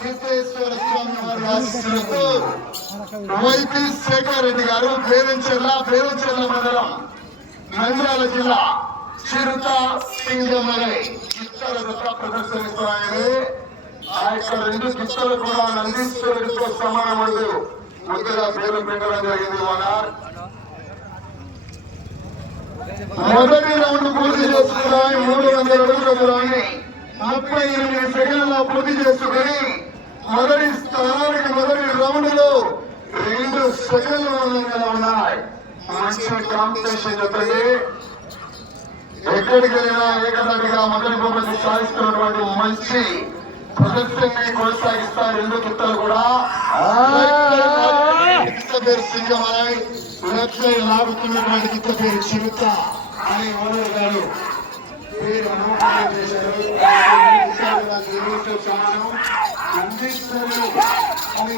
సిద్ధేశ్వర స్వామి వారి ఆశీస్సులతో వైపీ శేఖర్ రెడ్డి గారు పేరుచెర్ల మండలం నంద్యాల జిల్లా చిరుత సింగమలై గిత్తల జత ప్రదర్శనిస్తున్నాయని ఆ యొక్క రెండు గిత్తలు కూడా నందీశ్వరుడితో సమానముడు ముందుగా పేరు పెట్టడం జరిగింది. మొదటి రౌండ్ పూర్తి చేసుకున్నాయి. 300 అడుగుల దూరాన్ని 38 సెకండ్ల పూర్తి చేసుకుని మొదటి స్థానానికి మొదటి రౌండ్ లో 2 సెకండ్ల ముందంగా ఉన్నాయి. మంచి కాంపిటీషన్ చెప్పండి. ఎక్కడికి వెళ్ళినా ఏకదాటిగా మొదటి బహుమతి సాధిస్తున్నటువంటి మంచి ప్రదర్శనని కొనసాగిస్తారు రెండు గిత్తలు కూడా. పేరు సింగమలై, లెఫ్ట్ సైడ్ లాగుతున్నటువంటి గిత్త పేరు చిరుత అని ఓనర్ గారు పేరు అనౌన్స్ చేశారు. సమానం నందీశ్వరుడు అని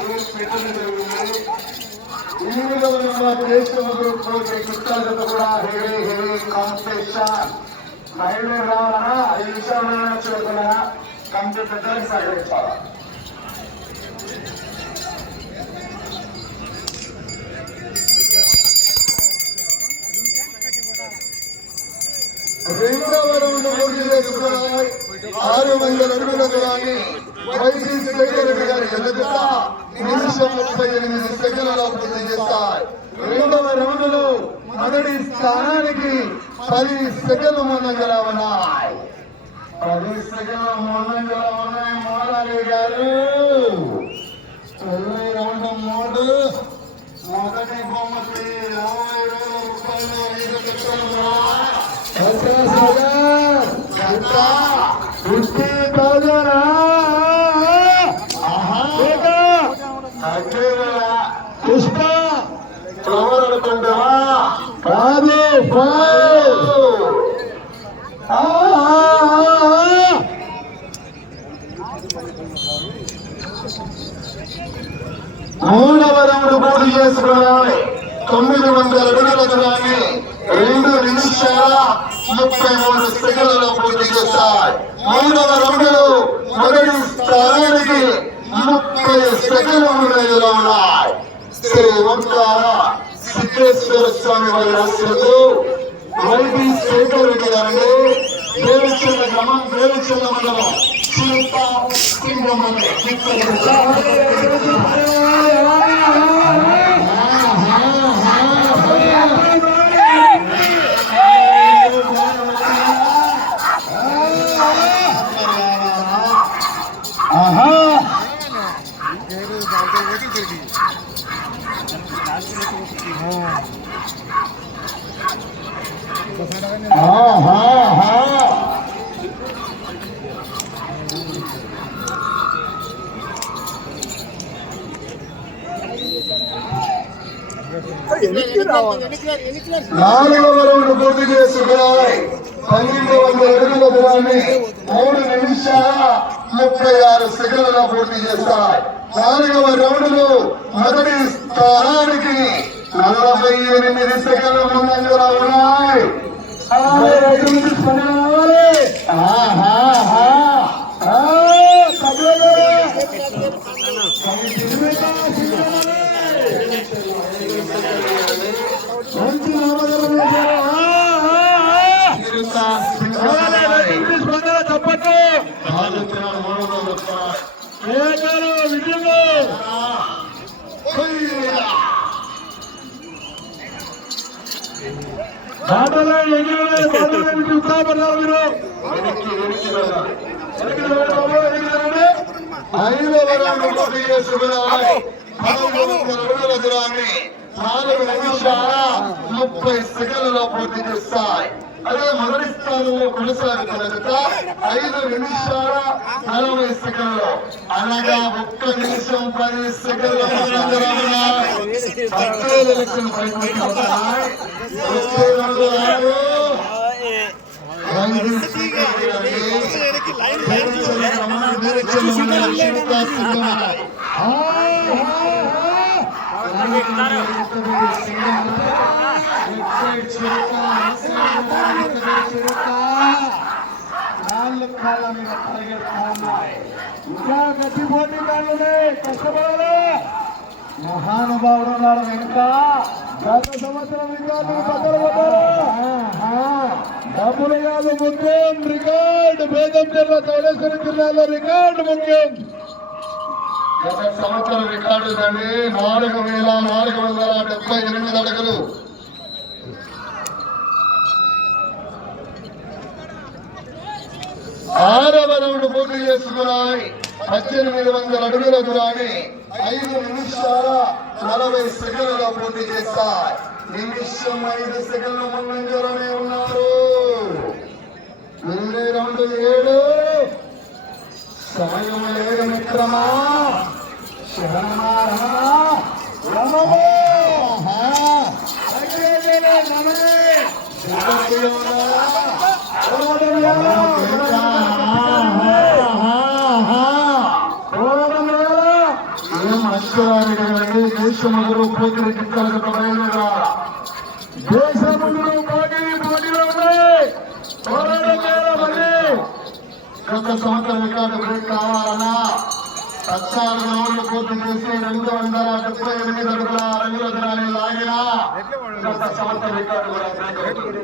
పేరు పెట్టడం జరుగుతుంది. ఈ విధంగా గిత్తల కూడా హెవీ కాంపిటీషన్ బయలు రావాలన్నా 5 నిమిషాలు చూడకుండా కంప్యూటర్ సహకరించాలి. రెండవ రౌండ్ పూర్తి చేసుకున్నాయి. 600 అడుగుల దూరాన్ని వైసీ శేఖర్ రెడ్డి గారి ఎల్లజత నిమిషం 38 సెకండ్లలో పూర్తి చేస్తాయి. రెండవ రౌండ్ లో మొదటి స్థానానికి 10 సెకండ్లు ముందంగా ఉన్నాయి. 10 సెకండ్ల ముందంగా ఉన్నాయి. మోరాలి గారు రౌండ్ 3 మొదటి బహుమతి 50,000 రూపాయలు. 50,000 పుష్ప ఫ్లవర్ అనుకుంటావా కాదు. మూడవ రౌండ్ పూర్తి చేసుకున్నాయి. 900 అడుగుల దూరాన్ని 2 నిమిషాల 33 సెకండ్లలో పూర్తి చేస్తాయి. మూడవ రౌండ్ లో మొదటి స్థానానికి 30 సెకండ్ల ముందులో ఉన్నాయి. శ్రీ ఓంకార సిద్ధేశ్వర స్వామి వారి ఆశీస్సులతో వైపీ శేఖర్ రెడ్డి గారిని పేరుచెర్ల మండలం చిరుత సింగమలై నాలుగవ రౌండ్ పూర్తి చేసుకున్నాయి. 1200 అడుగుల దూరాన్ని 3 నిమిషాల 36 సెకండ్లలో పూర్తి చేస్తాయి. నాలుగవ రౌండ్ లో మొదటి స్థానానికి 48 సెకండ్ల ముందంగా ఉన్నాయి. చెప్పట్టు బాటలో ఉత్సాహపడ్డారు మీరు. 5వ రౌండ్ పూర్తి చేసుకున్నాయి. 1100 అడుగుల దూరాన్ని 4 నిమిషాల 30 సెకండ్లలో పూర్తి చేస్తాయి. అదే మొదటి స్థానంలో కొనసాగుతున్న జత 5 నిమిషాల 40 సెకండ్లు అనగా 1 నిమిషం 10 సెకండ్ల కాళ్ళు కాళ్ళ మీద పరిగెత్తా ఉన్నాయి. ఇంకా గట్టి పోటీ కాళ్ళనే కష్టపడాలి. మహానుభావుడు ఉన్నారు ఇంకా గత సంవత్సరం రికార్డు పక్కన పడ్డారు. డబ్బులు కాదు ముఖ్యం, రికార్డు. భేదం జిల్లా చౌడేశ్వరి జిల్లాలో రికార్డు ముఖ్యం. గత సంవత్సరం రికార్డు తండ్రి 4,478 అడుగులు. ఆరవ రౌండ్ పూర్తి చేసుకున్నాయి. 1800 అడుగుల దూరాన్ని 5 నిమిషాల 40 సెకండ్లలో పూర్తి చేస్తాయి. నిమిషం 5 సెకండ్ల ముందంజలోనే ఉన్నారు. 2 రౌండ్ 7. సమయం లేదు మిత్రమా. దేశములు పోటీ గిట్టలకు బయలుదేరా. దేశములు పోటీలో ఉన్నాయి. గత సంవత్సరం రికార్డు బ్రేక్ కావాలన్నా 14 రౌండ్లు పూర్తి చేసి 278 అడుగుల రంగుల దూరాన్ని లాగిన గత సంవత్సరం రికార్డు కూడా బ్రేక్ అవుతుంది.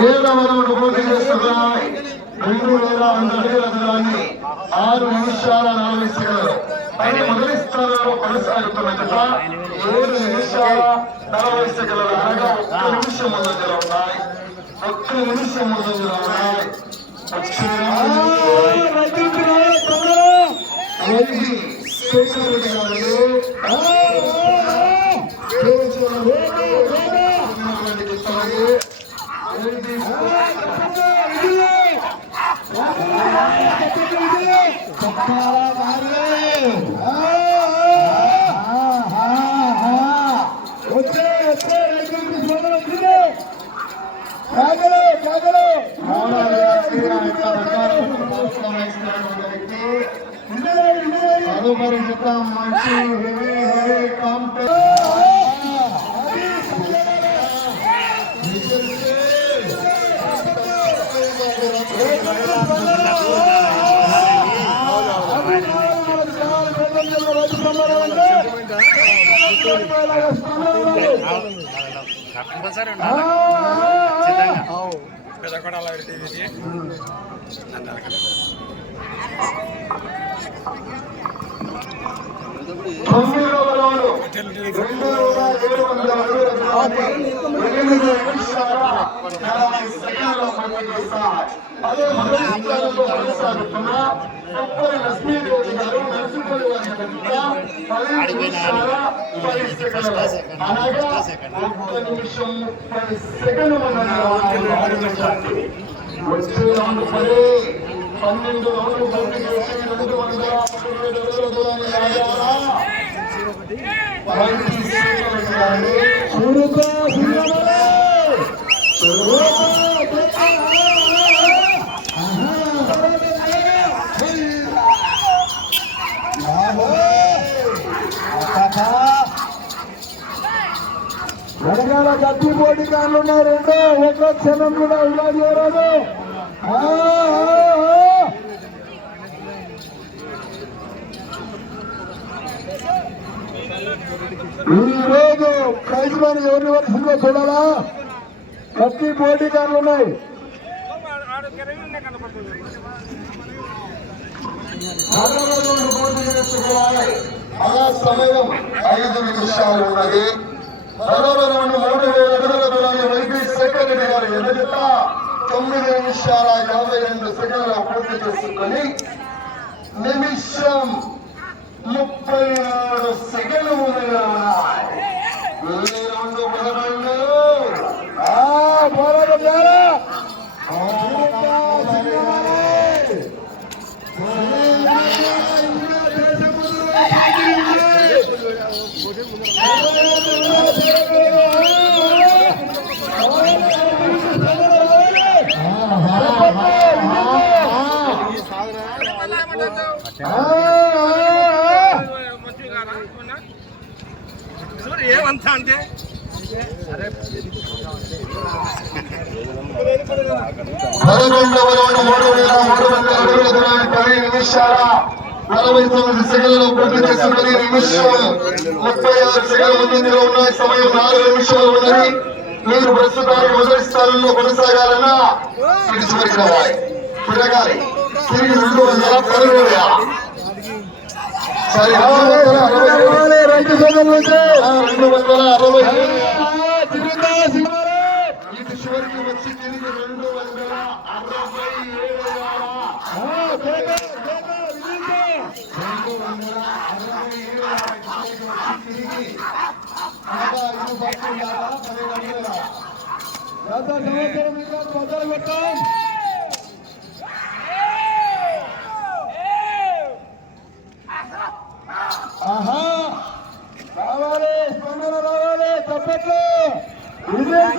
7వ రౌండ్ పూర్తి చేస్తున్నాయి. 2,100 అడుగుల దూరాన్ని 6 నిమిషాల 40 సెకండ్లు. అయితే మొదటి స్థానంలో కొనసాగుతున్న జత 7 నిమిషాల 40 సెకండ్లు. అనగా 1 నిమిషం ముందంజలో ఉన్నాయి. 1 నిమిషం ముందంజలో ఉన్నాయి. మంచి కంపల్సరీ ఉండాలి. అదే మొదటి కొనసాగుతున్న లక్ష్మీదేవి గారు నర్సింహులు అనగా 1 నిమిషం 10 సెకండ్లు వచ్చే రౌండ్ 12 రౌండ్లు పూర్తి చేసి 217 అడుగుల దూరాన్ని లాగారా. వెనకాల గట్టి పోటీ కార్లు ఉన్నాయి. 2 ఒక్క క్షణం కూడా ఇలా చేయరాదు. ఈ రోజు ప్రైజ్ మనీ ఎవరిని వరుసగా చూడాలా. గట్టి పోటీ కార్లు ఉన్నాయి. అలా సమయం 5 నిమిషాలు ఉన్నది. 3,000 అడుగుల దూరాన్ని వైపీ శేఖర్ రెడ్డి గారు ఎదుట 9 నిమిషాల 52 సెకండ్ల పూర్తి చేసుకుని నిమిషం 33 సెకండ్లు ముందుగా ఉన్నాయి. 2 మొదలు ఏమంతా అంటే 11వ రౌండ్ 3,300 అడుగుల దూరాన్ని 10 నిమిషాల 49 సెకండ్లలో పూర్తి చేసి 10 నిమిషాలు 36 సెకండ్ల ముందులో ఉన్నాయి. సమయం 4 నిమిషాలు ఉన్నది. మీరు ప్రస్తుతానికి మొదటి స్థానంలో కొనసాగాలన్నా ఇటు చివరికి రావాలి, తిరగాలి. తిరిగి 210 సరే 260 ఇటు చివరికి వచ్చి తిరిగి 267 ఆహా రావాలి, స్పందన రావాలి, తప్పట్లు విజయ్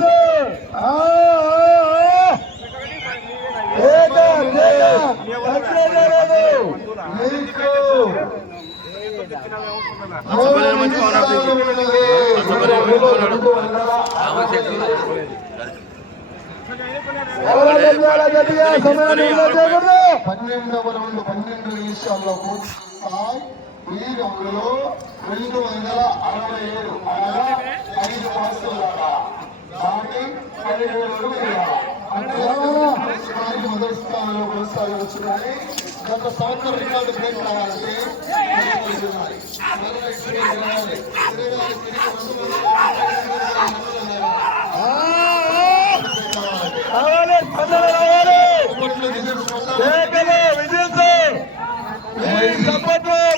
పన్నెండవ రౌండ్ 12 నిమిషాల్లో పూర్తిస్థాయి. ఈ రౌండ్లో 267 అనగా 5 పాసులు దాటి 17 అడుగులు మొదటి స్థానంలో కొనసాగవచ్చున్నాయి. గత సంవత్సరం రికార్డు బ్రేక్ కావాలంటే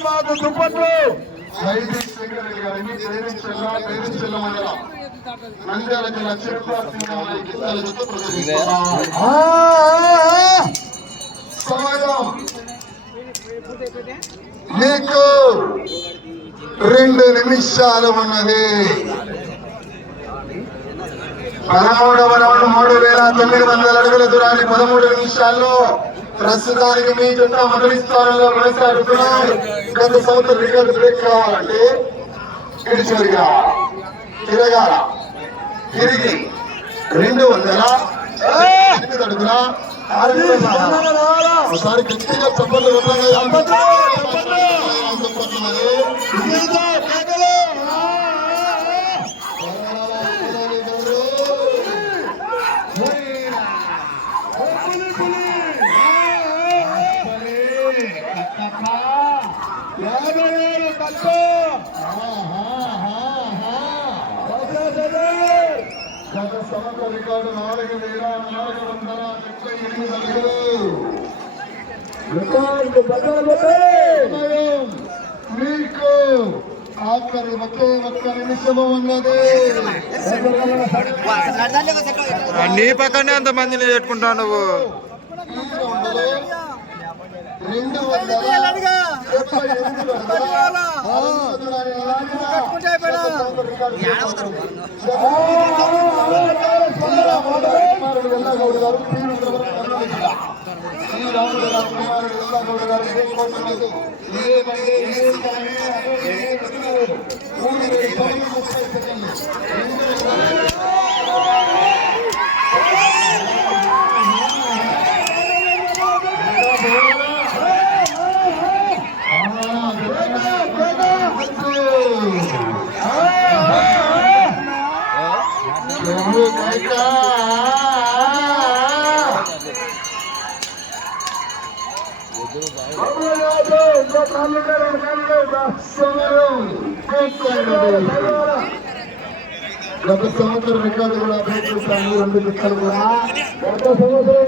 మాకు దుప్పట్లు మండలం నంద్యాల జిల్లా సమయం మీకు 2 నిమిషాలు ఉన్నది. 13వ రౌండ్ 3,900 అడుగుల దూరాన్ని 13 నిమిషాల్లో ప్రస్తుతానికి మీ జట్టు మొదటి స్థానంలో కొనసాగుతున్నాయి. గత సంవత్సరం రికార్డు బ్రేక్ కావాలంటే ఇటు చివరిగా తిరగాల. తిరిగి 208 అడుగుల ఒకసారి గట్టిగా చప్పట్లు గత సంవత్సర రికార్డు 4,478 మీకు ఆఖరి ఒక్క నిమిషము ఉన్నది. నీ పక్కనే అంత మందిని పెట్టుకుంటావు నువ్వు. గత సంవత్సరం రికార్డు కూడా బ్రేక్ చేస్తాను. 2 నిమిషాలు కూడా గత సంవత్సరం